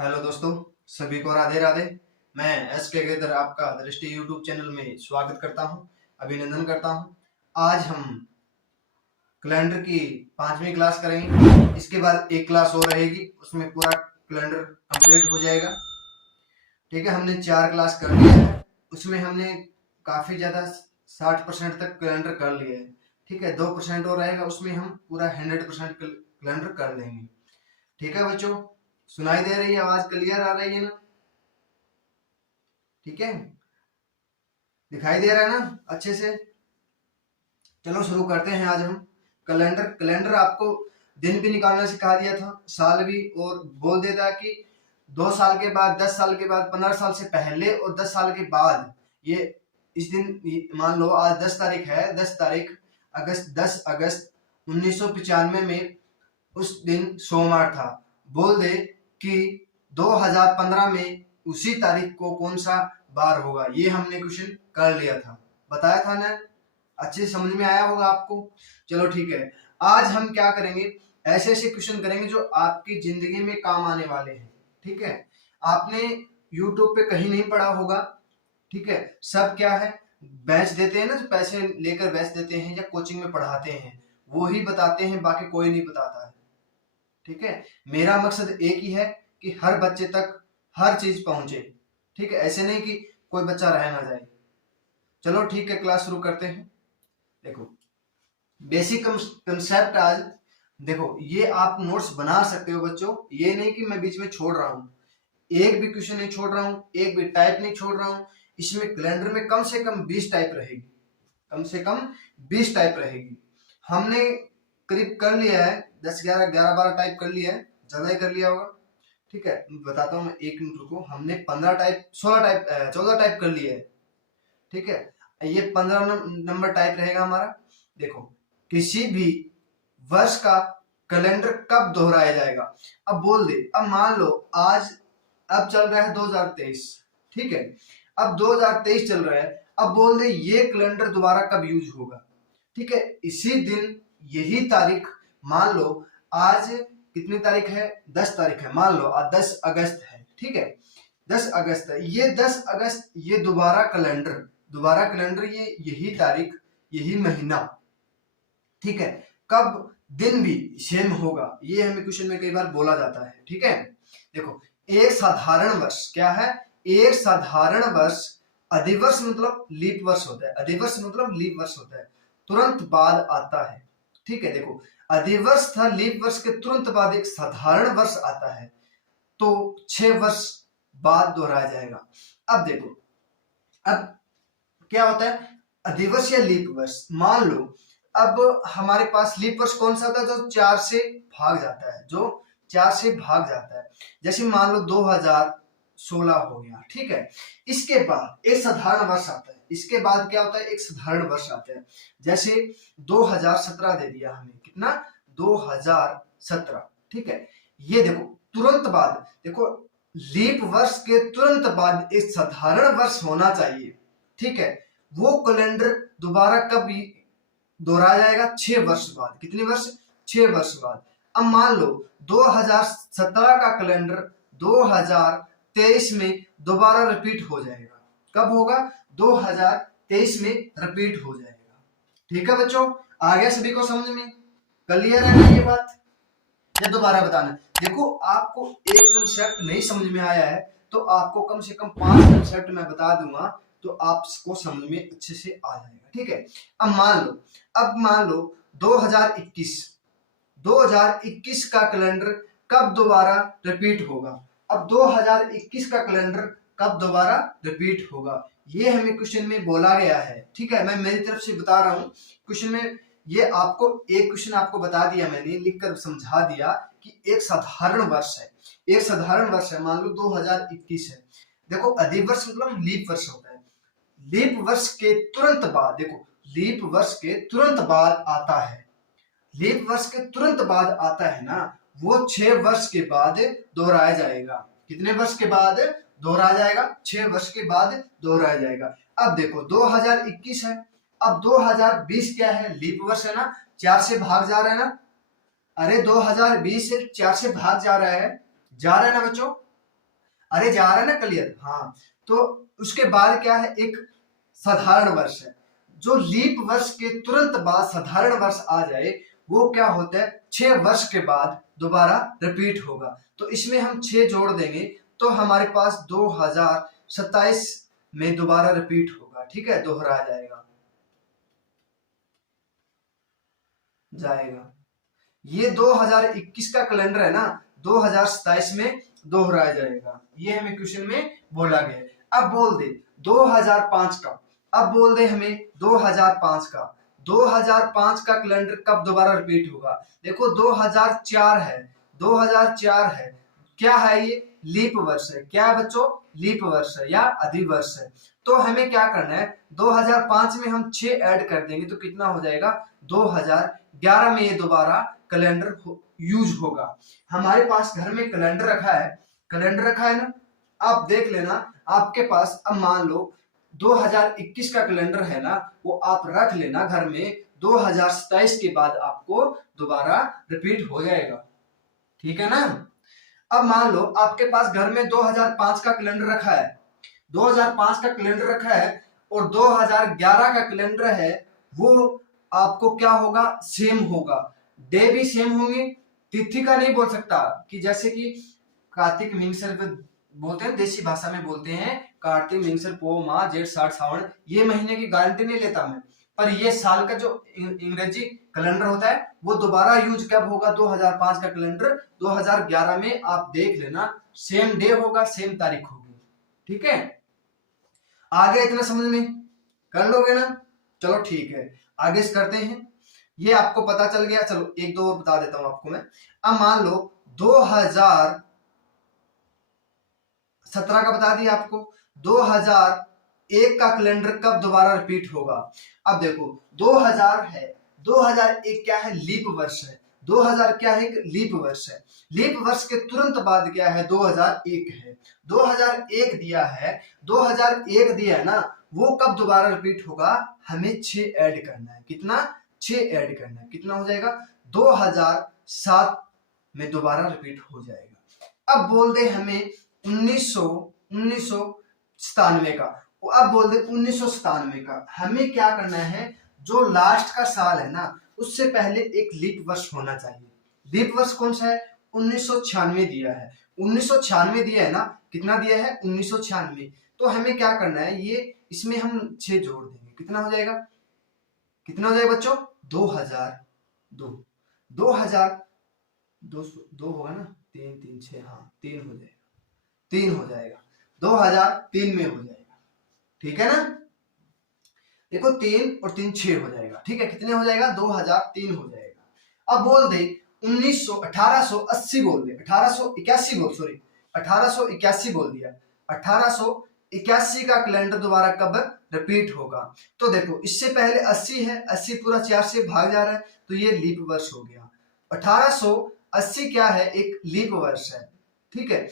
Hello दोस्तों, सभी को राधे राधे। मैं SK गेदर आपका दृष्टि यूट्यूब चैनल में स्वागत करता हूं, अभिनंदन करता हूं। आज हम कैलेंडर की 5वीं क्लास करेंगे। इसके बाद एक क्लास और रहेगी, उसमें पूरा कैलेंडर कंप्लीट हो जाएगा। ठीक है, हमने 4 क्लास कर लिया है, उसमें हमने काफ़ी ज़्यादा 60% तक कैलेंडर कर लिया है। ठीक है, 2% और रहेगा, उसमें हम पूरा 100% कैलेंडर कर लेंगे। ठीक है बच्चों, सुनाई दे रही है आवाज़? क्लियर आ रही है ना? ठीक है, दिखाई दे रहा है ना अच्छे से? चलो शुरू करते हैं। आज हम कैलेंडर कैलेंडर आपको दिन भी निकालना सिखा दिया था, साल भी, और बोल देता है कि 2 साल के बाद, 10 साल के बाद, 15 साल से पहले और 10 साल के बाद। ये इस दिन मान लो आज 10 तारीख है, 10 अगस्त 1995 में उस दिन सोमवार था। बोल दे कि 2015 में उसी तारीख को कौन सा बार होगा। ये हमने क्वेश्चन कर लिया था, बताया था ना? अच्छे से समझ में आया होगा आपको। चलो ठीक है, आज हम क्या करेंगे, ऐसे ऐसे क्वेश्चन करेंगे जो आपकी जिंदगी में काम आने वाले हैं। ठीक है, आपने यूट्यूब पे कहीं नहीं पढ़ा होगा। ठीक है, सब क्या है, बैच देते हैं ना, जो पैसे लेकर बैच देते हैं या कोचिंग में पढ़ाते हैं, वो ही बताते हैं, बाकी कोई नहीं बताता है। ठीक है, मेरा मकसद एक ही है कि हर बच्चे तक हर चीज पहुंचे। ठीक है, ऐसे नहीं कि कोई बच्चा रह ना जाए। चलो ठीक है, क्लास शुरू करते हैं। देखो, बेसिक कंसेप्ट आज देखो, ये आप नोट्स बना सकते हो बच्चों, ये नहीं कि मैं बीच में छोड़ रहा हूँ, एक भी क्वेश्चन नहीं छोड़ रहा हूँ, एक भी टाइप नहीं छोड़ रहा हूँ। इसमें कैलेंडर में कम से कम 20 टाइप रहेगी, कम से कम 20 टाइप रहेगी। हमने करीब कर लिया है 10 11 11 12 टाइप कर लिया है, ज्यादा ही कर लिया होगा। ठीक है, बताता हूँ मैं, 1 मिनट रुको। हमने 15 टाइप 16 टाइप 14 टाइप कर लिया है। ठीक है, ये 15 नंबर टाइप रहेगा हमारा। देखो, किसी भी वर्ष का कैलेंडर कब दोहराया जाएगा। अब बोल दे, अब मान लो आज, अब चल रहा है 2023। ठीक है, अब 2023 चल रहा है, अब बोल दे ये कैलेंडर दोबारा कब यूज होगा। ठीक है, इसी दिन यही तारीख, मान लो आज कितनी तारीख है, 10 तारीख है, मान लो आज 10 अगस्त है। ठीक है, 10 अगस्त है, ये 10 अगस्त ये दोबारा कैलेंडर ये यही तारीख, यही महीना। ठीक है, कब दिन भी सेम होगा, ये हमें क्वेश्चन में कई बार बोला जाता है। ठीक है, देखो, एक साधारण वर्ष क्या है, एक साधारण वर्ष, अधिवर्ष मतलब लीप वर्ष होता है, अधिवर्ष मतलब लीप वर्ष होता है, तुरंत बाद आता है। ठीक है, देखो, अधिवर्ष था, लीप वर्ष के तुरंत बाद एक साधारण वर्ष आता है, तो 6 वर्ष बाद दोहराया जाएगा। अब देखो, अब क्या होता है, अधिवर्ष या लीप वर्ष। मान लो अब हमारे पास लीप वर्ष कौन सा होता है, जो 4 से भाग जाता है, जो 4 से भाग जाता है। जैसे मान लो 2016 हो गया। ठीक है, इसके बाद एक साधारण वर्ष आता है, इसके बाद क्या होता है, एक साधारण वर्ष आता है। जैसे 2017 दे दिया हमें, कितना, 2017। ठीक है, ये देखो तुरंत बाद, देखो लीप वर्ष के तुरंत बाद एक साधारण वर्ष होना चाहिए। ठीक है, वो कैलेंडर दोबारा कब दोहराया जाएगा, 6 वर्ष बाद। कितने वर्ष, 6 वर्ष बाद। अब मान लो 2017 का कैलेंडर 2023 में दोबारा रिपीट हो जाएगा। कब होगा, 2023 में रिपीट हो जाएगा। ठीक है बच्चों, आ गया सभी को समझ में? क्लियर है ना ये बात, या दोबारा बताना? देखो, आपको एक कंसेप्ट नहीं समझ में आया है तो आपको कम से कम 5 कंसेप्ट मैं बता दूंगा, तो आपको समझ में अच्छे से आ जाएगा। ठीक है, अब मान लो 2021 का कैलेंडर कब दोबारा रिपीट होगा। अब 2021 का कैलेंडर कब दोबारा रिपीट होगा, ये हमें क्वेश्चन में बोला गया है। ठीक है, मैं मेरी तरफ से बता रहा हूँ क्वेश्चन में, ये आपको एक क्वेश्चन आपको बता दिया मैंने, लिखकर समझा दिया कि एक साधारण वर्ष है, एक साधारण वर्ष है, मान लो 2021 है। देखो, अधिवर्ष मतलब लीप वर्ष होता है, लीप वर्ष के तुरंत बाद, देखो लीप वर्ष के तुरंत बाद आता है, लीप वर्ष के तुरंत बाद आता है ना, वो 6 वर्ष के बाद दोहराया जाएगा। कितने वर्ष के बाद दोहराया जाएगा, 6 वर्ष के बाद दोहराया जाएगा। अब देखो 2021 है, अब 2020 क्या है, लीप वर्ष है ना, 4 से भाग जा रहा है ना, अरे 2020 से 4 से भाग जा रहा है ना बच्चों, अरे जा रहा है ना क्लियर? हाँ, तो उसके बाद क्या है, एक साधारण वर्ष है। जो लीप वर्ष के तुरंत बाद साधारण वर्ष आ जाए वो क्या होता है, 6 वर्ष के बाद दोबारा रिपीट होगा। तो इसमें हम 6 जोड़ देंगे तो हमारे पास 2027 में दोबारा रिपीट होगा, ठीक है, दोहरा जाएगा। ये 2021 का कैलेंडर है ना, 2027 में दोहराया जाएगा, ये हमें क्वेश्चन में बोला गया है। अब बोल दे 2005 का, अब बोल दे हमें 2005 का, 2005 का कैलेंडर कब दोबारा रिपीट होगा? देखो 2004 है, 2004 है, क्या है ये? लीप वर्ष है। क्या है बच्चों? लीप वर्ष है या अधिवर्ष है। तो हमें क्या करना है, 2005 में हम 6 ऐड कर देंगे तो कितना हो जाएगा, 2011 में ये दोबारा कैलेंडर यूज होगा। हमारे पास घर में कैलेंडर रखा है, कैलेंडर रखा है ना, आप देख लेना आपके पास। अब मान लो 2021 का कैलेंडर है ना, वो आप रख लेना घर में, 2027 के बाद आपको दोबारा रिपीट हो जाएगा, ठीक है ना। अब मान लो आपके पास घर में 2005 का कैलेंडर रखा है, 2005 का कैलेंडर रखा है और 2011 का कैलेंडर है, वो आपको क्या होगा, सेम होगा, डे भी सेम होंगे। तिथि का नहीं बोल सकता कि जैसे कि कार्तिक मिंगसर बोलते हैं, देसी भाषा में बोलते हैं कार्तिक मिंगसर पो माह जेठ साठ सावन, ये महीने की गारंटी नहीं लेता मैं, पर ये साल का जो अंग्रेजी कैलेंडर होता है वो दोबारा यूज कब होगा, 2005 का कैलेंडर 2011 में आप देख लेना, सेम डे होगा, सेम तारीख होगी, ठीक है। आगे इतना समझ में कर लोगे ना? चलो ठीक है, आगे से करते हैं। ये आपको पता चल गया, चलो एक दो और बता देता हूं आपको मैं। अब मान लो 2017 का बता दिया आपको, 2001 का कैलेंडर कब दोबारा रिपीट होगा? अब देखो 2000 है, 2001 क्या है, लीप वर्ष है, 2000 क्या है, लीप वर्ष है। लीप वर्ष के तुरंत बाद क्या है, 2001 है, 2001 दिया है, 2001 दिया है ना, वो कब दोबारा रिपीट होगा, हमें 6 ऐड करना है। कितना? 6 ऐड करना है, कितना हो जाएगा, 2007 में दोबारा रिपीट हो जाएगा। अब बोल दे हमें 1997 का, अब बोल दे 1997 का, हमें क्या करना है, जो लास्ट का साल है ना उससे पहले एक लीप वर्ष होना चाहिए। लीप वर्ष कौन सा है, 1996 दिया है, 1996 दिया है ना, कितना दिया है, 1996। तो हमें क्या करना है, ये इसमें हम 6 जोड़ देंगे, कितना हो जाएगा, कितना हो जाएगा बच्चों, 2002, 2002 होगा ना, 3 3 6, हाँ 3 हो जाएगा, 3 हो जाएगा, 2003 में हो जाएगा, ठीक है ना। देखो 3 और 3 6 हो जाएगा, ठीक है, कितने हो जाएगा, 2003 हो जाएगा। अब बोल दे 1880 बोल दे, 1881 बोल, सॉरी 1881 बोल दिया, 1881 का कैलेंडर दोबारा कब रिपीट होगा? तो देखो इससे पहले 80 है, 80 पूरा 4 से भाग जा रहा है तो ये लीप वर्ष हो गया। 1880 क्या है, एक लीप वर्ष है, ठीक है।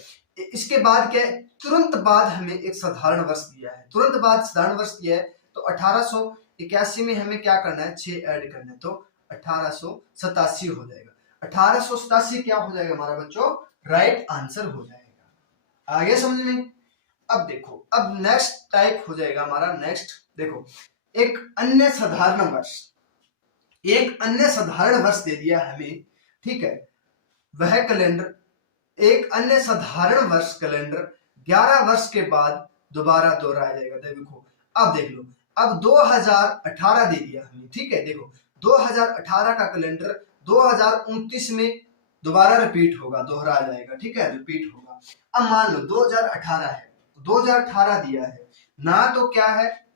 इसके बाद क्या है, तुरंत बाद हमें एक साधारण वर्ष दिया है, तुरंत बाद साधारण वर्ष दिया है, तो 1881 में हमें क्या करना है, 6 ऐड करना है, तो 1887 हो जाएगा। 1887 क्या हो जाएगा हमारा बच्चों, राइट आंसर हो जाएगा। आगे समझ में? अब देखो, अब नेक्स्ट टाइप हो जाएगा हमारा, नेक्स्ट देखो, एक अन्य साधारण वर्ष, एक अन्य साधारण वर्ष दे दिया हमें, ठीक है, वह कैलेंडर, एक अन्य साधारण वर्ष कैलेंडर 11 वर्ष के बाद दोबारा दोहराया जाएगा। देखो अब देख लो, अब 2018 दे दिया हमें, ठीक है, देखो 2018 का कैलेंडर 2029 में दोबारा रिपीट होगा, दोहरा जाएगा, ठीक है, रिपीट होगा। अब मान लो 2018 है, 2018 दिया है ना, तो क्या है,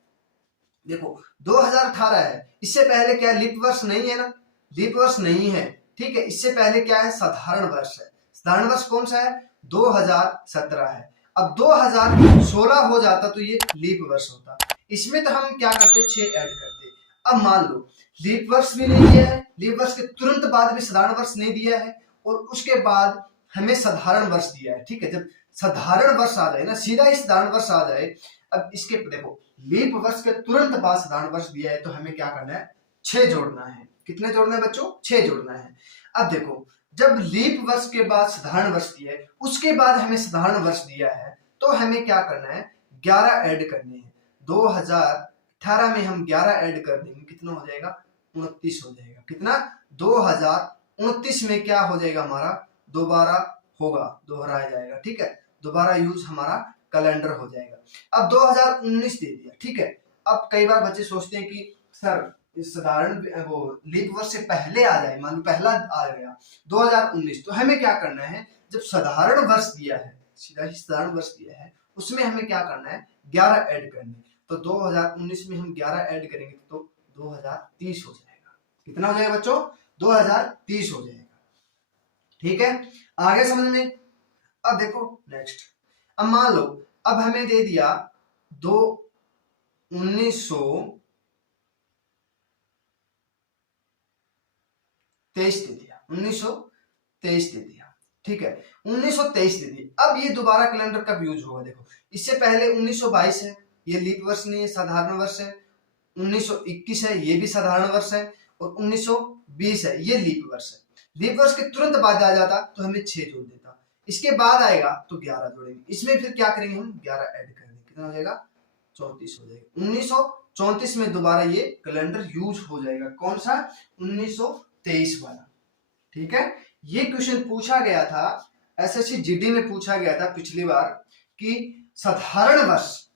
देखो 2018 है, इससे पहले क्या लीप वर्ष नहीं है ना, लीप वर्ष नहीं है, ठीक है, इससे पहले क्या है, साधारण वर्ष है। साधारण वर्ष कौन सा है, 2017 है। अब 2016 हो जाता तो ये लीप वर्ष होता, इसमें तो हम क्या करते, 6 ऐड करते। अब मान लो लीप वर्ष भी नहीं दिया है, लीप वर्ष के तुरंत बाद भी साधारण वर्ष नहीं दिया है, और उसके बाद हमें साधारण वर्ष दिया है, ठीक है। जब साधारण वर्ष आ जाए ना, सीधा ही साधारण वर्ष आ जाए, अब इसके देखो लीप वर्ष के तुरंत बाद साधारण वर्ष दिया है, तो हमें क्या करना है, 6 जोड़ना है। कितने जोड़ना है बच्चों, 6 जोड़ना है। अब देखो जब लीप वर्ष के बाद साधारण वर्ष दिया है, उसके बाद हमें साधारण वर्ष दिया है, तो हमें क्या करना है, 11 ऐड करने हैं। 2018 में हम 11 ऐड कर देंगे, कितना हो जाएगा, 29 हो जाएगा। कितना, 2029 में क्या हो जाएगा हमारा, दोबारा होगा, दोहराया जाएगा, ठीक है, दोबारा यूज हमारा कैलेंडर हो जाएगा। अब 2019 दे दिया, ठीक है। अब कई बार बच्चे सोचते हैं कि सर इस साधारण वो लीप वर्ष से पहले आ जाए, मान लो पहला आ गया 2019, तो हमें क्या करना है, जब साधारण वर्ष दिया है, सीधा ही साधारण वर्ष दिया है, उसमें हमें क्या करना है, 11 ऐड करने। तो 2019 में हम 11 ऐड करेंगे तो 2030 हो जाएगा। कितना हो जाएगा बच्चों, 2030 हो जाएगा, ठीक है, आगे समझ में। अब देखो नेक्स्ट, अब मान लो अब हमें दे दिया 1923 दे दिया, 1923 दे दिया, ठीक है, 1923 दे दिया। अब ये दोबारा कैलेंडर कब यूज होगा, देखो इससे पहले 1922 है, ये लीप वर्ष नहीं है, साधारण वर्ष है। 1921 है, ये भी साधारण वर्ष है। और 1920 है, ये लीप वर्ष है। लीप वर्ष के तुरंत बाद आ जाता तो हमें 6 जोड़ देता, इसके बाद आएगा तो 11 जोड़ेंगे, इसमें फिर क्या करेंगे हम, 11 ऐड कर देंगे, कितना हो जाएगा, 34 हो जाएगा। 1934 में दोबारा ये कैलेंडर यूज हो जाएगा, कौन सा, 1923 वाला, ठीक है। ये क्वेश्चन पूछा गया था, एसएससी जीडी में पूछा गया था पिछली बार कि साधारण वर्ष,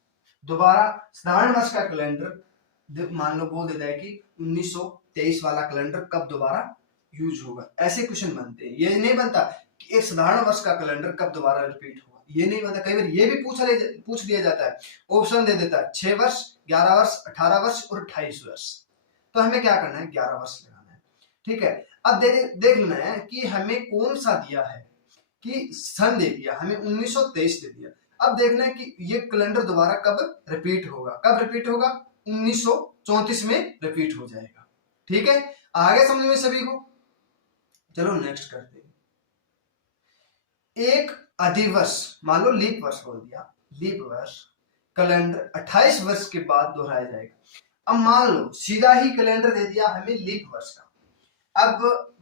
दोबारा साधारण वर्ष का कैलेंडर मान लो बोल देता है कि 1923 वाला कैलेंडर कब दोबारा यूज होगा, ऐसे क्वेश्चन बनते हैं। ये नहीं बनता कि एक साधारण वर्ष का कैलेंडर कब दोबारा रिपीट होगा, ये नहीं बनता। कई बार ये भी पूछ दिया जाता है, ऑप्शन दे देता है 6 वर्ष, 11 वर्ष, 18 वर्ष और 28 वर्ष। तो हमें क्या करना है, 11 वर्ष लगाना है, ठीक है। अब देख लेना है कि हमें कौन सा दिया है, कि सन दे दिया हमें 1923 दे दिया। अब देखना है कि ये कैलेंडर दोबारा कब रिपीट होगा, कब रिपीट होगा, 1934 में रिपीट हो जाएगा, ठीक है, आगे समझ में सभी को। चलो नेक्स्ट करते हैं, एक अधिवर्ष, मान लो लीप वर्ष बोल दिया, लीप वर्ष कैलेंडर 28 वर्ष के बाद दोहराया जाएगा। अब मान लो सीधा ही कैलेंडर दे दिया हमें लीप वर्ष का। अब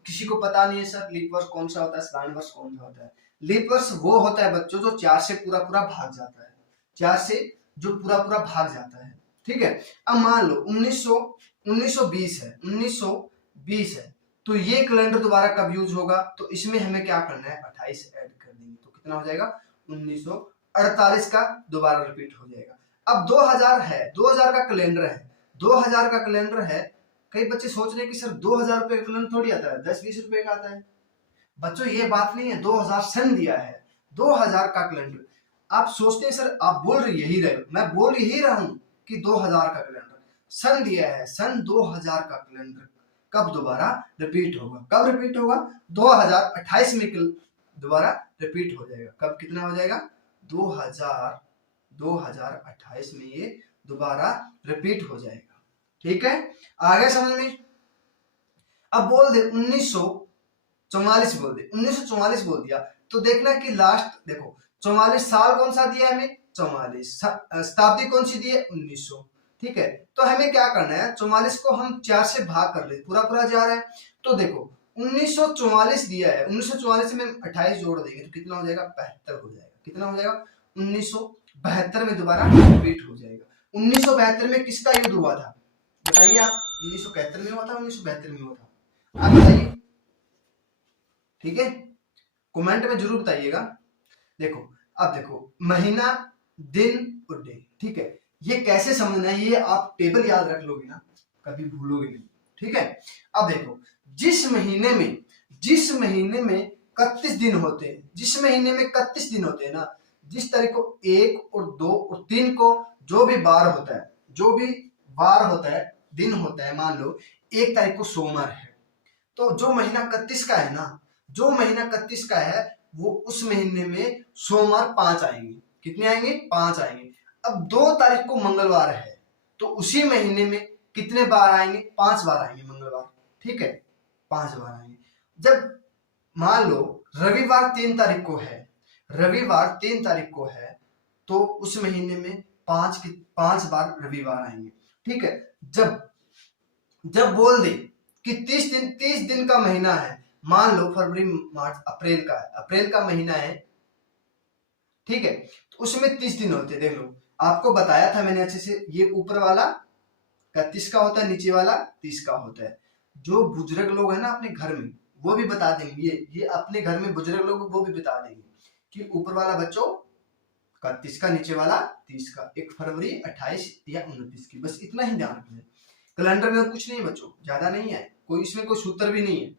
किसी को पता नहीं है सर लीप वर्ष कौन सा होता है, साधारण वर्ष कौन सा होता है। लीप वर्ष वो होता है बच्चों जो 4 से पूरा पूरा भाग जाता है, 4 से जो पूरा पूरा भाग जाता है, ठीक है। अब मान लो 1920 है, 1920 है, तो ये कैलेंडर दोबारा कब यूज होगा, तो इसमें हमें क्या करना है, 28 ऐड कर देंगे, तो कितना हो जाएगा, 1948 का दोबारा रिपीट हो जाएगा। अब 2000 है, 2000 का कैलेंडर है, 2000 का कैलेंडर है। कई बच्चे सोच रहे हैं कि सर 2000 रुपए का कैलेंडर थोड़ी आता है, 10-20 रुपए का आता है। बच्चों ये बात नहीं है, 2000 सन दिया है, 2000 का कैलेंडर। आप सोचते हैं सर, आप बोल रहे यही रहे, मैं बोल यही रहा हूं कि 2000 का कैलेंडर सन दिया है, सन 2000 का कैलेंडर कब दोबारा रिपीट होगा, कब रिपीट होगा, 2028 में दोबारा रिपीट हो जाएगा। कब, कितना हो जाएगा, 2028 में ये दोबारा रिपीट हो जाएगा, ठीक है, आगे समझ में। अब बोल दे 1944 बोल दे, 1944 बोल दिया तो देखना कि लास्ट देखो 44 साल कौन सा दिया हमें, 44 शताब्दी कौन सी दी है, 1900, ठीक है। तो हमें क्या करना है, 44 को हम 4 से भाग कर ले, पूरा पूरा जा रहा है, तो देखो 1944 दिया है, 1944 में 28 जोड़ देंगे तो कितना हो जाएगा, 72 हो जाएगा। कितना हो जाएगा, 1972 में दोबारा रिपीट हो जाएगा। 1972 में किसका युद्ध हुआ था बताइए आप, 1971 में हुआ था, 1972 में हुआ था, आप बताइए, ठीक है, कमेंट में जरूर बताइएगा। देखो अब देखो महीना, दिन और डे, ठीक है, ये कैसे समझना है, ये आप टेबल याद रख लोगे ना, कभी भूलोगे नहीं, ठीक है। अब देखो जिस महीने में 31 दिन होते हैं, जिस महीने में 31 दिन होते हैं ना, जिस तारीख को 1 और 2 और 3 को जो भी बार होता है, जो भी बार होता है, दिन होता है, मान लो 1 तारीख को सोमवार है, तो जो महीना 31 का है ना, जो महीना 31 का है वो उस महीने में सोमवार 5 आएंगे, कितने आएंगे, 5 आएंगे। अब 2 तारीख को मंगलवार है तो उसी महीने में कितने बार आएंगे, 5 बार आएंगे मंगलवार, ठीक है, 5 बार आएंगे। जब मान लो रविवार 3 तारीख को है, रविवार 3 तारीख को है तो उस महीने में 5 बार रविवार आएंगे, ठीक है। जब बोल दे कि 30 दिन का महीना है, मान लो फरवरी मार्च अप्रैल का है, अप्रैल का महीना है, ठीक है, तो उसमें 30 दिन होते हैं। देख लो, आपको बताया था मैंने अच्छे से, ये ऊपर वाला 31 का होता है, नीचे वाला 30 का होता है। जो बुजुर्ग लोग हैं ना अपने घर में, वो भी बता देंगे, ये अपने घर में बुजुर्ग लोग वो भी बता देंगे कि ऊपर वाला बच्चों 31 का, नीचे वाला 30 का, 1 फरवरी 28 या 29 की, बस इतना ही ध्यान रखना है। कैलेंडर में और कुछ नहीं बच्चों, ज्यादा नहीं है, कोई इसमें कोई सूत्र भी नहीं है।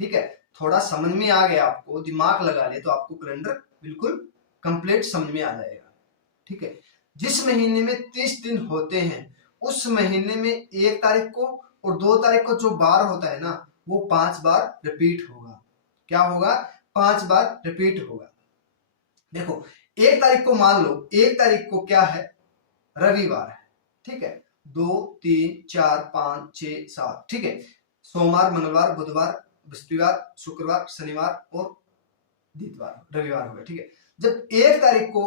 ठीक है, थोड़ा समझ में आ गया, आपको दिमाग लगा ले तो आपको कैलेंडर बिल्कुल कंप्लीट समझ में आ जाएगा। ठीक है, जिस महीने में 30 दिन होते हैं उस महीने में 1 तारीख को और 2 तारीख को जो बार होता है ना, वो 5 बार रिपीट होगा। क्या होगा? 5 बार रिपीट होगा। देखो, 1 तारीख को मान लो, 1 तारीख को क्या है? रविवार है। ठीक है, 2 3 4 5 6 7, ठीक है, सोमवार, मंगलवार, बुधवार, बृहस्पतिवार, शुक्रवार, शनिवार और इतवार, रविवार हो गया। ठीक है, जब 1 तारीख को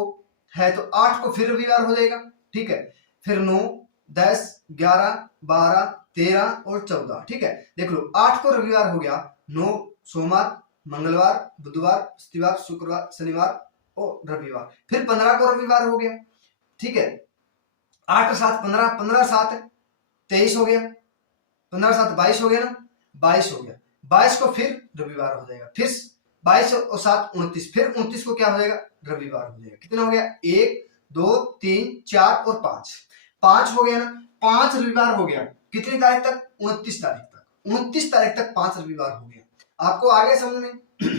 है तो 8 को फिर रविवार हो जाएगा। ठीक है, फिर 9 10 11 12 13 और 14। ठीक है, देख लो, 8 को रविवार हो गया, 9 सोमवार, मंगलवार, बुधवार, बृहस्पतिवार, शुक्रवार, शनिवार और रविवार, फिर 15 को रविवार हो गया। ठीक है, 8 7 15, 15 7 23 हो गया, 15 7 22 हो गया ना, 22 हो गया, 22 को फिर रविवार हो जाएगा, फिर 22 और 7 29, फिर 29 को क्या हो जाएगा? रविवार हो जाएगा। कितना हो गया? 1 2 3 4 और 5, 5 हो गया ना, 5 रविवार हो गया। कितनी तारीख तक? 29 तारीख तक। 29 तारीख तक 5 रविवार हो गया। आपको आगे समझ में?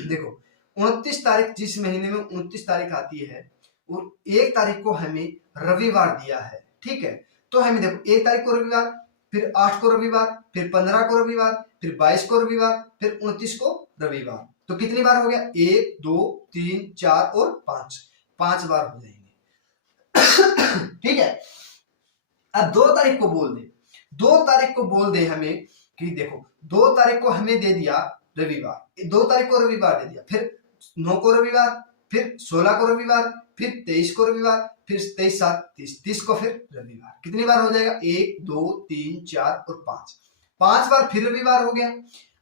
देखो, 29 तारीख, जिस महीने में 29 तारीख आती है और 1 तारीख को हमें रविवार दिया है। ठीक है, तो हमें देखो, 1 तारीख को रविवार, फिर 8 को रविवार, फिर 15 को रविवार, फिर 22 को रविवार, फिर 29 को रविवार। तो कितनी बार हो गया? 1 2 3 4 और 5, 5 बार हो जाएंगे। ठीक है, अब 2 तारीख को बोल दे, 2 तारीख को बोल दे हमें कि देखो, 2 तारीख को हमें दे दिया रविवार, 2 तारीख को रविवार दे दिया, फिर 9 को रविवार, फिर 16 को रविवार, फिर 23 को रविवार, फिर 23 7 30, 30 को फिर रविवार। कितनी बार हो जाएगा? 1 2 3 4 और 5, 5 बार फिर रविवार हो गया।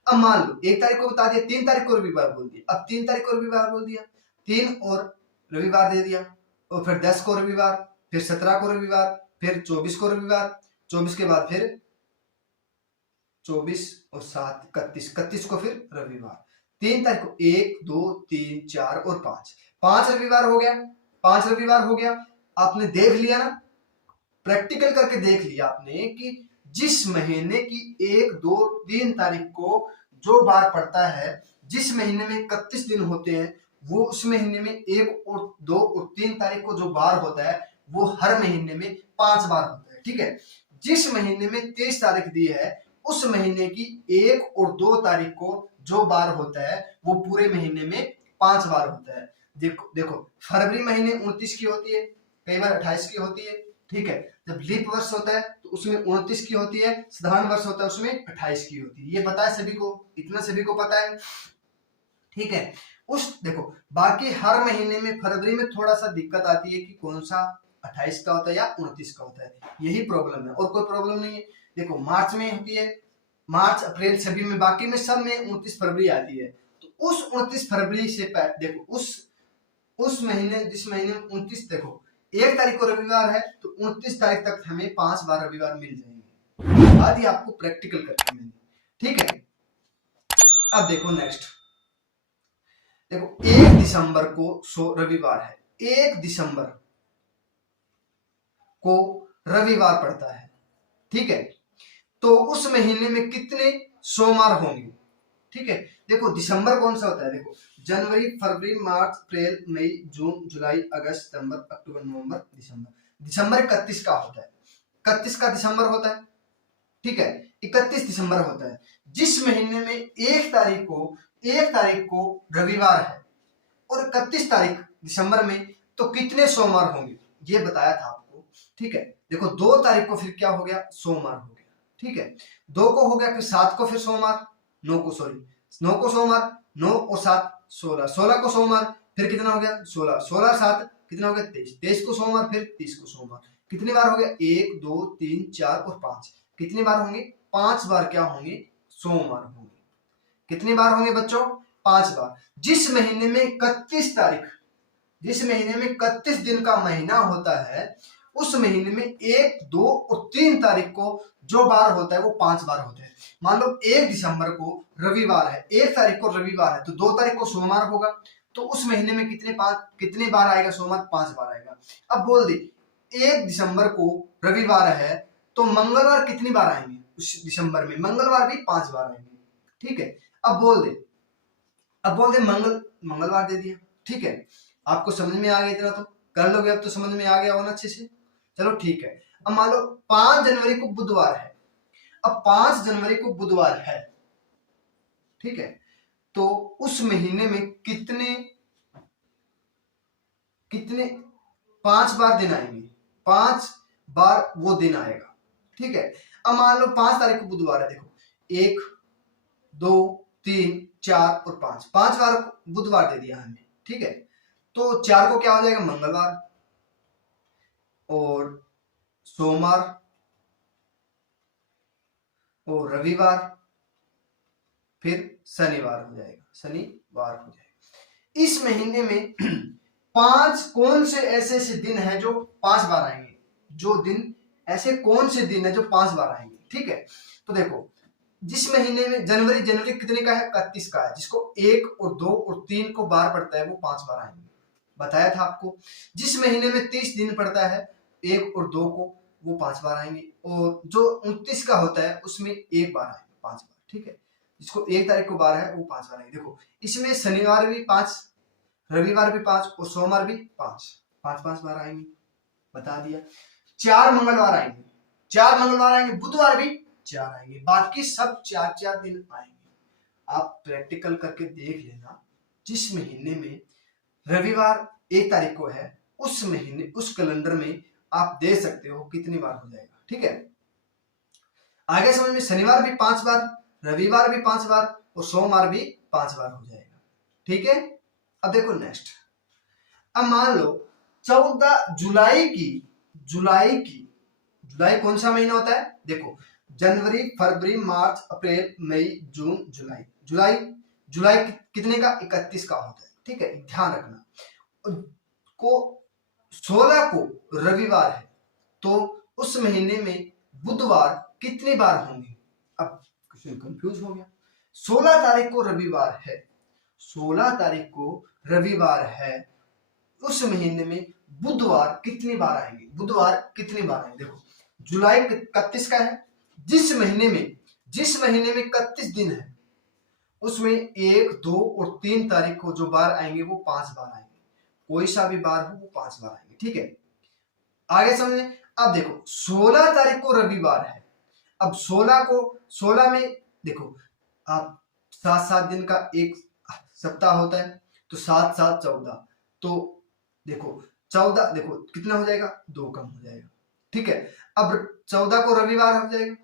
अब मान लो 1 तारीख को बता दिया, 3 तारीख को रविवार बोल दिया, अब 3 तारीख को रविवार बोल दिया, 3 और रविवार दे दिया, और फिर 10 को रविवार, फिर 17 को रविवार, फिर 24 को रविवार, 24 के बाद फिर 24 और 7 31, 31 को फिर रविवार। 3 तारीख को 1 2 3 4 और 5, 5 रविवार हो गया, 5 रविवार हो गया। आपने देख लिया ना, प्रैक्टिकल करके देख लिया आपने कि जिस महीने की 1 2 3 तारीख को जो बार पड़ता है, जिस महीने में 31 दिन होते हैं, वो उस महीने में 1 और 2 और 3 तारीख को जो बार होता है वो हर महीने में 5 बार होता है। ठीक है, जिस महीने में 23 तारीख दी है उस महीने की 1 और 2 तारीख को जो बार होता है वो पूरे महीने में 5 बार होता है। देखो देखो, फरवरी महीने 29 की होती है, कई बार 28 की होती है। ठीक है, जब लीप वर्ष होता है तो उसमें 29 की होती है, साधारण वर्ष होता है उसमें 28 की होती है। ये पता है सभी को, इतना सभी को पता है। ठीक है, उस देखो, बाकी हर महीने में फरवरी में थोड़ा सा दिक्कत आती है कि कौन सा 28 का होता है या 29 का होता है, यही प्रॉब्लम है और कोई प्रॉब्लम नहीं है। देखो, मार्च में होती है, मार्च अप्रैल सभी में, बाकी में सब में 29 फरवरी आती है। तो उस 29 फरवरी से देखो, उस महीने, जिस महीने में 29, देखो 1 तारीख को रविवार है तो 29 तारीख तक हमें 5 बार रविवार मिल जाएंगे। बात ही आपको प्रैक्टिकल करके मैंने। ठीक है, अब देखो नेक्स्ट, देखो 1 दिसंबर को रविवार है, 1 दिसंबर को रविवार पड़ता है। ठीक है, तो उस महीने में कितने सोमवार होंगे? ठीक है, देखो दिसंबर कौन सा होता है? देखो, जनवरी, फरवरी, मार्च, अप्रैल, मई, जून, जुलाई, अगस्त, सितंबर, अक्टूबर, नवंबर, दिसंबर। दिसंबर 31 का होता है, 31 का दिसंबर होता है। ठीक है, 31 दिसंबर होता है। जिस महीने में 1 तारीख को रविवार है और 31 तारीख दिसंबर में, तो कितने सोमवार होंगे ये बताया था आपको। ठीक है, देखो 2 तारीख को फिर क्या हो गया? सोमवार हो गया। ठीक है, 2 को हो गया, फिर 7 को फिर सोमवार, 9 को सोमवार, 9 और 7 16, 16 को सोमवार, फिर कितना हो गया? 16, 16 7 कितना हो गया? 23, 23 को सोमवार, फिर 30 को सोमवार। कितनी बार हो गया? 1 2 3 4 और 5, कितनी बार होंगे? 5 बार क्या होंगे? सोमवार होंगे। कितनी बार होंगे बच्चों? 5 बार। जिस महीने में 31 तारीख जिस महीने में 31 दिन का महीना होता है उस महीने में 1, 2 और 3 तारीख को जो बार होता है वो 5 बार होते हैं। मान लो 1 दिसंबर को रविवार है, 1 तारीख को रविवार है, तो 2 तारीख को सोमवार होगा, तो उस महीने में कितने बार आएगा सोमवार? 5 बार आएगा। अब बोल दे 1 दिसंबर को रविवार है तो मंगलवार कितनी बार आएंगे उस दिसंबर में? मंगलवार भी 5 बार आएंगे। ठीक है, अब बोल दे मंगलवार दे दिया। ठीक है, आपको समझ में आ गया इतना तो कर लोगे, अब तो समझ में आ गया होना अच्छे से। चलो ठीक है, अब मान लो 5 जनवरी को बुधवार है। अब 5 जनवरी को बुधवार है, ठीक है, तो उस महीने में कितने 5 बार दिन आएंगे? 5 बार वो दिन आएगा। ठीक है, अब मान लो 5 तारीख को बुधवार है, देखो 1, 2, 3, 4 और 5 बार बुधवार दे दिया हमने। ठीक है, तो 4 को क्या हो जाएगा? मंगलवार, और सोमवार और रविवार, फिर शनिवार हो जाएगा, शनिवार हो जाएगा। इस महीने में 5 कौन से ऐसे दिन है जो 5 बार आएंगे? जो दिन ऐसे कौन से दिन है जो 5 बार आएंगे? ठीक है, तो देखो जिस महीने में जनवरी कितने का है? 31 का है, जिसको 1 और 2 और 3 को बार पड़ता है वो 5 बार आएंगे, बताया था आपको। जिस महीने में 30 दिन पड़ता है 1 और 2 को, वो 5 बार आएंगे, और जो 29 का होता है उसमें 1 बार आएंगे, 5 बार। ठीक है, जिसको 1 तारीख को बार है वो 5 बार आएंगे। देखो इसमें शनिवार भी 5, रविवार भी 5 और सोमवार भी 5 बार आएंगे, बता दिया। 4 मंगलवार आएंगे, बुधवार भी 4 आएंगे, बाकी सब 4 दिन आएंगे। आप प्रैक्टिकल करके देख लेना, जिस महीने में रविवार 1 तारीख को है उस महीने उस कैलेंडर में आप दे सकते हो कितनी बार हो जाएगा। ठीक है, आगे समझ में, शनिवार भी 5 बार, रविवार भी 5 बार और सोमवार भी 5 बार हो जाएगा। ठीक है, अब देखो नेक्स्ट, अब मान लो 14 जुलाई कौन सा महीना होता है? देखो जनवरी, फरवरी, मार्च, अप्रैल, मई, जून, जुलाई कितने का? 31 का होता है। ठीक है, ध्यान रखना। को 16 को रविवार है तो उस महीने में बुधवार कितनी बार होंगे? अब क्वेश्चन कंफ्यूज हो गया। 16 तारीख को रविवार है, 16 तारीख को रविवार है, उस महीने में बुधवार कितनी बार आएंगे? देखो जुलाई 31 का है, जिस महीने में 31 दिन है उसमें 1, 2 और 3 तारीख को जो बार आएंगे वो 5 बार आएंगे, कोई सा भी बार हो वो 5 बार आएंगे। ठीक है, आगे समझे। अब देखो 16 तारीख को रविवार है, अब 16 में देखो आप 7 दिन का एक सप्ताह होता है, तो 7, 7, 14, तो देखो 14 देखो कितना हो जाएगा? 2 कम हो जाएगा। ठीक है, अब 14 को रविवार हो जाएगा,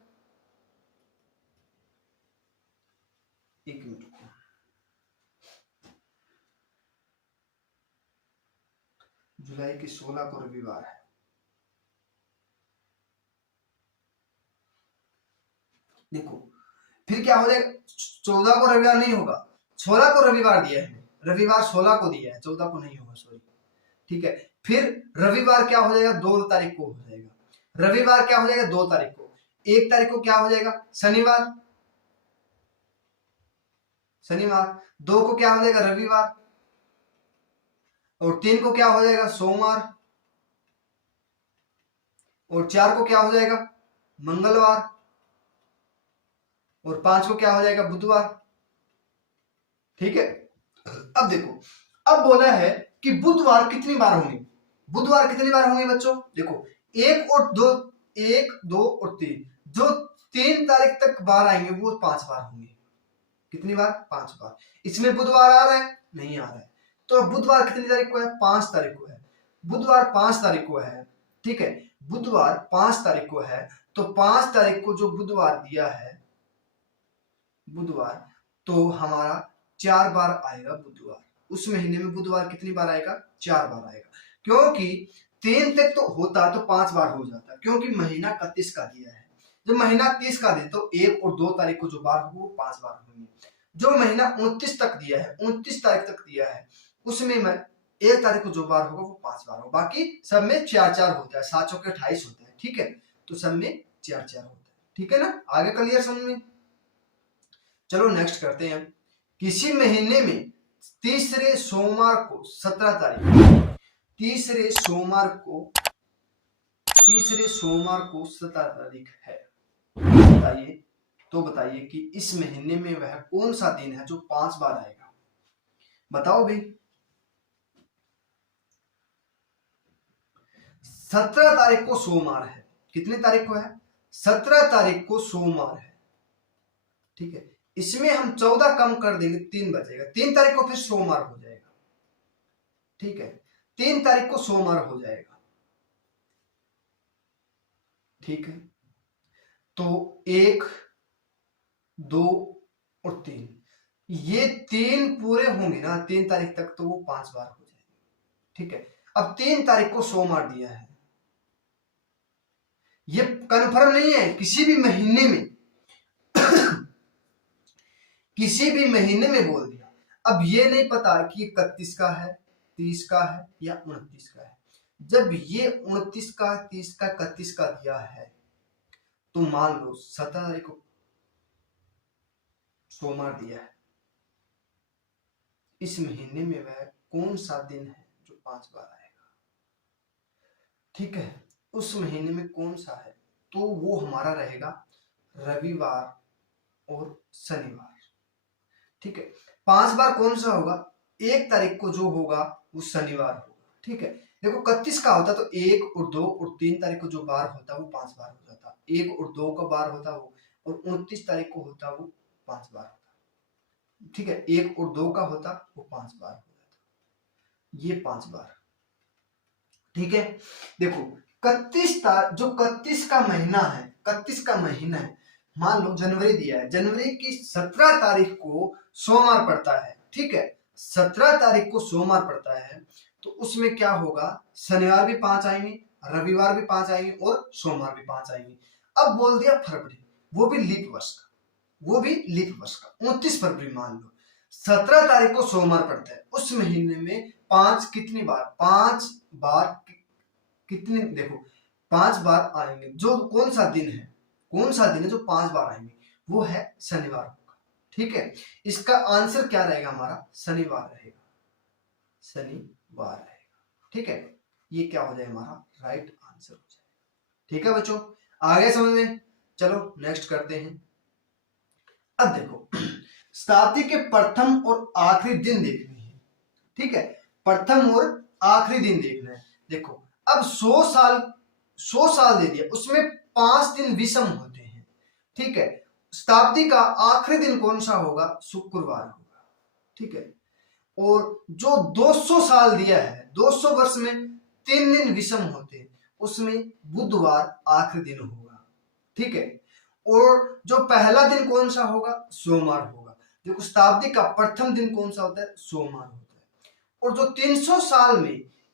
एक मिनट, जुलाई की 16 को रविवार है, देखो फिर क्या हो जाएगा? 14 को रविवार नहीं होगा, 16 को रविवार दिया है, रविवार 16 को दिया है, 14 को नहीं होगा, सॉरी। ठीक है, फिर रविवार क्या हो जाएगा? 2 तारीख को हो जाएगा, रविवार क्या हो जाएगा? 2 तारीख को। 1 तारीख को क्या हो जाएगा? शनिवार, 2 को क्या हो जाएगा? रविवार, और 3 को क्या हो जाएगा? सोमवार, और 4 को क्या हो जाएगा? मंगलवार, और 5 को क्या हो जाएगा? बुधवार। ठीक है, अब देखो, अब बोला है कि बुधवार कितनी बार होंगे? बच्चों देखो 1 और 2 और 3, जो 3 तारीख तक बार आएंगे वो 5 बार होंगे। कितनी बार? 5 बार। इसमें बुधवार आ रहा है? नहीं आ रहा है, तो बुधवार कितनी तारीख को है? 5 तारीख को है, बुधवार 5 तारीख को है। ठीक है, बुधवार 5 तारीख को है, तो 5 तारीख को जो बुधवार दिया है बुधवार, तो हमारा 4 बार आएगा बुधवार। उस महीने में बुधवार कितनी बार आएगा? 4 बार आएगा, क्योंकि 3 तक तो होता तो 5 बार हो जाता, क्योंकि महीना 31 का दिया है। जब महीना 30 का दे तो 1 और 2 तारीख को जो बार हो वो 5 बार होंगे। जो महीना 29 तक दिया है, 29 तारीख तक दिया है, उसमें 1 तारीख को जो बार होगा वो 5 बार होगा, बाकी सब में 4-4 होता है, 7 चौके 28 होता है, ठीक है, तो सब में 4-4 होता है, ठीक है ना, आगे क्लियर समझ में। चलो नेक्स्ट करते हैं। किसी महीने में तीसरे सोमवार को 17 तारीख, तीसरे सोमवार को 17 तारीख है, बताइए, तो बताइए कि इस महीने में वह कौन सा दिन है जो 5 बार आएगा, बताओ भाई। 17 तारीख को सोमवार है, कितने तारीख को है, 17 तारीख को सोमवार है, ठीक है, इसमें हम 14 कम कर देंगे, 3 बचेगा, 3 तारीख को फिर सोमवार हो जाएगा, ठीक है, 3 तारीख को सोमवार हो जाएगा, ठीक है, तो 1, 2 और 3, ये 3 पूरे होंगे ना 3 तारीख तक, तो वो 5 बार हो जाएंगे, ठीक है। अब 3 तारीख को सोमवार दिया है, ये कन्फर्म नहीं है, किसी भी महीने में किसी भी महीने में बोल दिया। अब ये नहीं पता कि ये 31 का है, 30 का है या 29 का है। जब ये 29 का, 30 का, 31 का दिया है तो मान लो 17 तारीख को सोमवार दिया है, इस महीने में वह कौन सा दिन है जो 5 बार आएगा, ठीक है, उस महीने में कौन सा है, तो वो हमारा रहेगा रविवार और शनिवार, ठीक है। 5 बार कौन सा होगा, 1 तारीख को जो होगा वो शनिवार होगा, ठीक है। देखो 31 का होता तो 1 और 2 और 3 तारीख को जो बार होता वो 5 बार हो जाता, 1 और 2 का बार होता वो, और 29 तारीख को होता वो 5 बार होता, ठीक है, 1 और 2 का होता वो 5 बार हो जाता, ये 5 बार, ठीक है। देखो 31 का महीना है, 31 का महीना है, मान लो जनवरी दिया है, जनवरी की 17 तारीख को सोमवार पड़ता है, ठीक है, 17 तारीख को सोमवार पड़ता है, तो उसमें क्या होगा, शनिवार भी 5 आएंगे, रविवार भी 5 आएंगे और सोमवार भी 5 आएंगे। अब बोल दिया फरवरी, वो भी लीप वर्ष का, वो भी लीप वर्ष का 29 फरवरी मान लो, 17 तारीख को सोमवार पड़ता है, उस महीने में 5 कितनी बार, 5 बार कितने, देखो 5 बार आएंगे, जो कौन सा दिन है, कौन सा दिन है जो 5 बार आएंगे, वो है शनिवार होगा, ठीक है। इसका आंसर क्या रहेगा हमारा, शनिवार रहेगा, शनिवार रहेगा, ठीक है, ये क्या हो जाए हमारा राइट आंसर हो जाए, ठीक है बच्चों, आगे समझ में। चलो नेक्स्ट करते हैं। अब देखो शताब्दी के प्रथम और आखिरी दिन देखनी है, ठीक है, प्रथम और आखिरी दिन देखना है। देखो अब 100 साल दे दिया, उसमें 5 दिन विषम होते हैं, ठीक है, शताब्दी का आखिरी दिन कौन सा होगा, शुक्रवार होगा, ठीक है, और जो 200 साल दिया है, 200 वर्ष में 3 दिन विषम होते हैं, उसमें बुधवार आखिरी दिन होगा, ठीक है, और जो पहला दिन कौन सा होगा, सोमवार होगा। देखो शताब्दी का प्रथम दिन कौन सा होता है, सोमवार होता है, और जो 300 साल में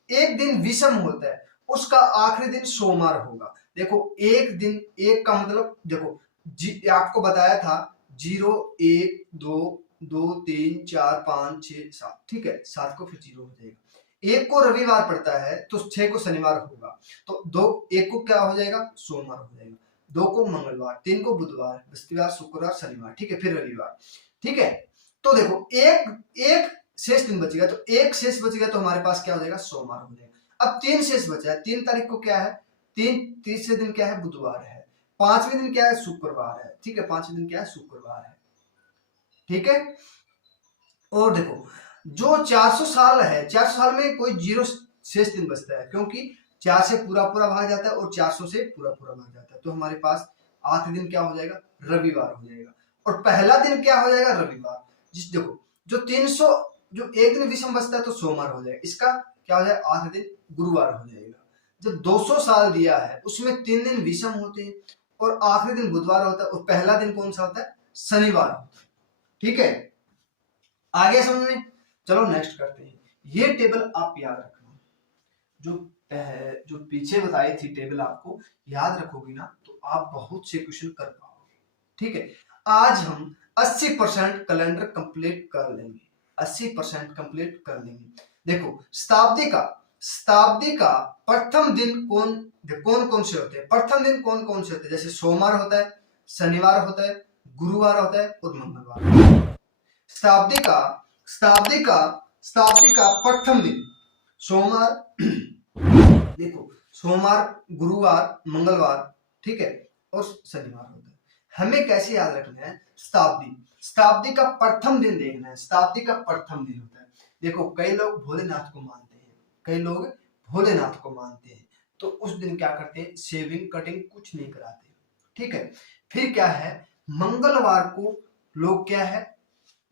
एक दिन विषम होता है, उसका आखिरी दिन सोमवार होगा। देखो एक दिन, एक का मतलब देखो आपको बताया था 0 1 2 2 3 4 5 6 7, ठीक है, 7 को फिर 0 हो जाएगा, 1 को रविवार पड़ता है तो 6 को शनिवार होगा, तो 1 को क्या हो जाएगा, सोमवार हो जाएगा, 2 को मंगलवार, 3 को बुधवार, बृहस्पतिवार, शुक्रवार, शनिवार, ठीक है, फिर रविवार, ठीक है। तो देखो एक शेष दिन बचेगा, तो एक शेष बचेगा तो हमारे पास क्या हो जाएगा, सोमवार हो जाएगा। अब 3 शेष बचा है, 3 तारीख को क्या है, तीसरे दिन क्या है, बुधवार है, 5वें दिन क्या है, शुक्रवार है, ठीक है, 5वें दिन क्या है, शुक्रवार है, ठीक है। और देखो जो 400 साल है, 400 साल में कोई 0 शेष दिन बचता है, क्योंकि 4 से पूरा भाग जाता है और 400 से पूरा भाग जाता है, तो हमारे पास आखिरी दिन क्या हो जाएगा, रविवार हो जाएगा, और पहला दिन क्या हो जाएगा, रविवार। जिस देखो जो 300, जो एक दिन विषम बचता है तो सोमवार हो जाएगा, इसका क्या हो जाएगा, आखिरी दिन गुरुवार हो जाएगा। जब 200 साल दिया है उसमें 3 दिन विषम होते हैं और आखिरी दिन बुधवार होता है, और पहला दिन कौन सा होता है, शनिवार होता है, ठीक है, आगे समझ में। चलो नेक्स्ट करते हैं। ये टेबल आप याद रखना, जो पीछे बताई थी टेबल आपको याद रखोगी ना तो आप बहुत से क्वेश्चन कर पाओगे, ठीक है। आज हम 80% कैलेंडर कंप्लीट कर लेंगे, 80% कंप्लीट कर लेंगे। देखो शताब्दी का प्रथम दिन कौन कौन से होते हैं? प्रथम दिन कौन कौन से होते हैं? जैसे सोमवार होता है, शनिवार होता है, गुरुवार होता है और मंगलवार। शताब्दी का प्रथम दिन सोमवार देखो सोमवार, गुरुवार, मंगलवार, ठीक है, और शनिवार होता है। हमें कैसे याद रखना है? शताब्दी का प्रथम दिन देखना है। शताब्दी का प्रथम दिन होता है, देखो कई लोग भोलेनाथ को मानते हैं, तो उस दिन क्या करते हैं? शेविंग कटिंग कुछ नहीं कराते, ठीक है। फिर क्या है? मंगलवार को लोग क्या है?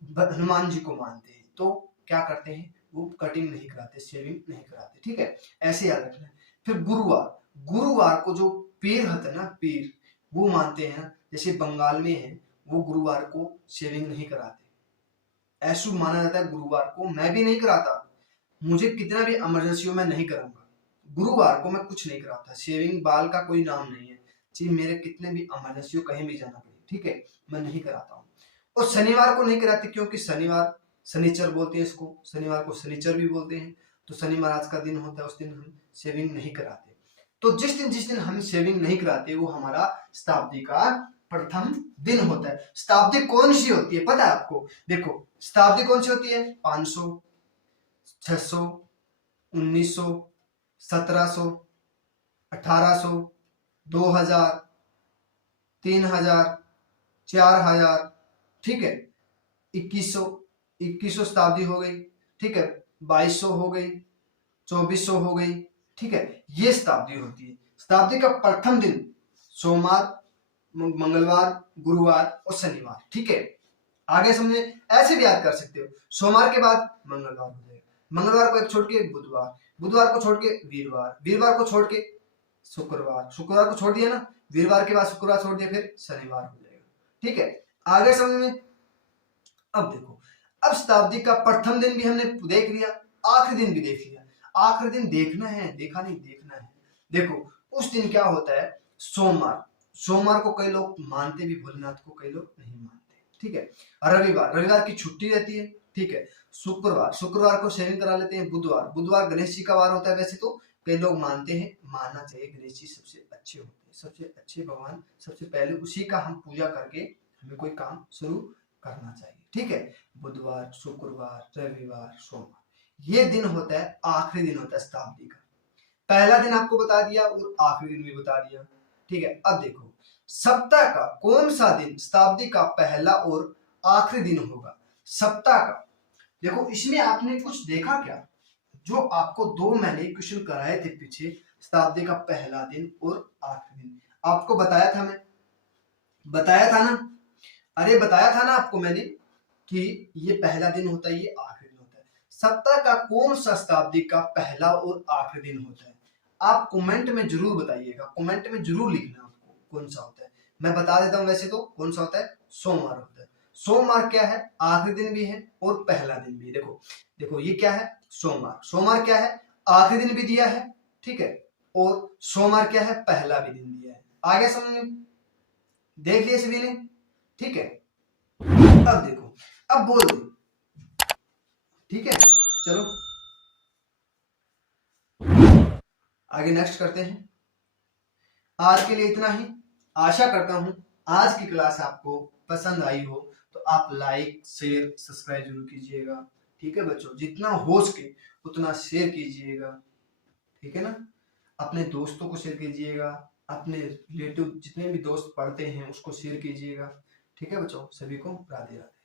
हनुमान जी को मानते हैं, तो क्या करते हैं? वो कटिंग नहीं कराते, शेविंग नहीं कराते, ठीक है, ऐसे याद रखना है। फिर गुरुवार को जो पीर होता है ना, पीर, वो मानते हैं, जैसे बंगाल में है, वो गुरुवार को शेविंग नहीं कराते, ऐसा माना जाता है। गुरुवार को मैं भी नहीं कराता, मुझे कितना भी इमरजेंसी हो मैं नहीं कराऊंगा, गुरुवार को मैं कुछ नहीं कराता। शेविंग बाल का कोई नाम नहीं है, चाहे मेरे कितने भी इमरजेंसी हो, कहीं भी जाना पड़े, ठीक है, मैं नहीं कराता हूँ। और शनिवार को नहीं कराते क्योंकि शनिवार शनिचर बोलते हैं इसको, शनिवार को शनिचर भी बोलते हैं, तो शनि महाराज का दिन होता है, उस दिन हम शेविंग नहीं कराते। तो जिस दिन हम शेविंग नहीं कराते वो हमारा शताब्दी का प्रथम दिन होता है। शताब्दी कौन सी होती है पता है आपको? देखो शताब्दी कौन सी होती है? 500, 600, 1900, 1700, 1800, 2000, 3000, 4000, ठीक है, 2100 शताब्दी हो गई, ठीक है, 2200 हो गई, 2400 हो गई, ठीक है, ये शताब्दी होती है। शताब्दी का प्रथम दिन सोमवार, मंगलवार, गुरुवार और शनिवार, ठीक है, आगे समझे, ऐसे भी याद कर सकते हो। सोमवार के बाद मंगलवार हो जाएगा, मंगलवार को एक छोड़ के बुधवार, बुधवार को छोड़ के वीरवार, वीरवार को छोड़ के शुक्रवार, शुक्रवार को छोड़ दिया ना, वीरवार के बाद शुक्रवार छोड़ दिया, फिर शनिवार हो जाएगा, ठीक है, आगे समझ में। अब देखो, अब शताब्दी का प्रथम दिन भी हमने देख लिया, आखिरी दिन भी देख लिया। आखिरी दिन देखना है, देखा नहीं, देखना है। देखो उस दिन क्या होता है? सोमवार को कई लोग मानते भी भोलेनाथ को, कई लोग नहीं मानते, ठीक है। रविवार की छुट्टी रहती है, ठीक है। शुक्रवार को शेविंग करा लेते हैं। बुधवार गणेश जी का वार होता है, वैसे तो कई लोग मानते हैं, मानना चाहिए, गणेश जी सबसे अच्छे होते हैं, सबसे अच्छे भगवान, सबसे पहले उसी का हम पूजा करके हमें कोई काम शुरू करना चाहिए, ठीक है। बुधवार, शुक्रवार, रविवार, सोमवार, ये दिन होता है, आखिरी दिन होता है शताब्दी का। पहला दिन आपको बता दिया और आखिरी दिन भी बता दिया, ठीक है। अब देखो सप्ताह का कौन सा दिन शताब्दी का पहला और आखिरी दिन होगा? सप्ताह का, देखो इसमें आपने कुछ देखा क्या? जो आपको 2 महीने क्वेश्चन कराए थे पीछे, शताब्दी का पहला दिन और आखिरी दिन, आपको बताया था, मैं बताया था ना, अरे बताया था ना आपको मैंने कि ये पहला दिन होता है, ये आखिरी दिन होता है। सप्ताह का कौन सा शताब्दी का पहला और आखिरी दिन होता है? आप कमेंट में जरूर बताइएगा, कमेंट में जरूर लिखना आपको कौन सा होता है। मैं बता देता हूं, वैसे तो कौन सा होता है? सोमवार होता है। सोमवार क्या है? आखिरी दिन भी है और पहला दिन भी है। देखो ये क्या है? सोमवार क्या है? आखिरी दिन भी दिया है, ठीक है, और सोमवार क्या है? पहला भी दिन दिया है। आगे समझ में? देख लिया सभी ने, ठीक है। अब देखो, अब बोल दे, ठीक है, चलो आगे नेक्स्ट करते हैं। आज के लिए इतना ही। आशा करता हूं आज की क्लास आपको पसंद आई हो, तो आप लाइक शेयर सब्सक्राइब जरूर कीजिएगा, ठीक है बच्चों, जितना हो सके उतना शेयर कीजिएगा, ठीक है ना। अपने दोस्तों को शेयर कीजिएगा, अपने रिलेटिव जितने भी दोस्त पढ़ते हैं उसको शेयर कीजिएगा, ठीक है बच्चों। सभी को राधे राधे।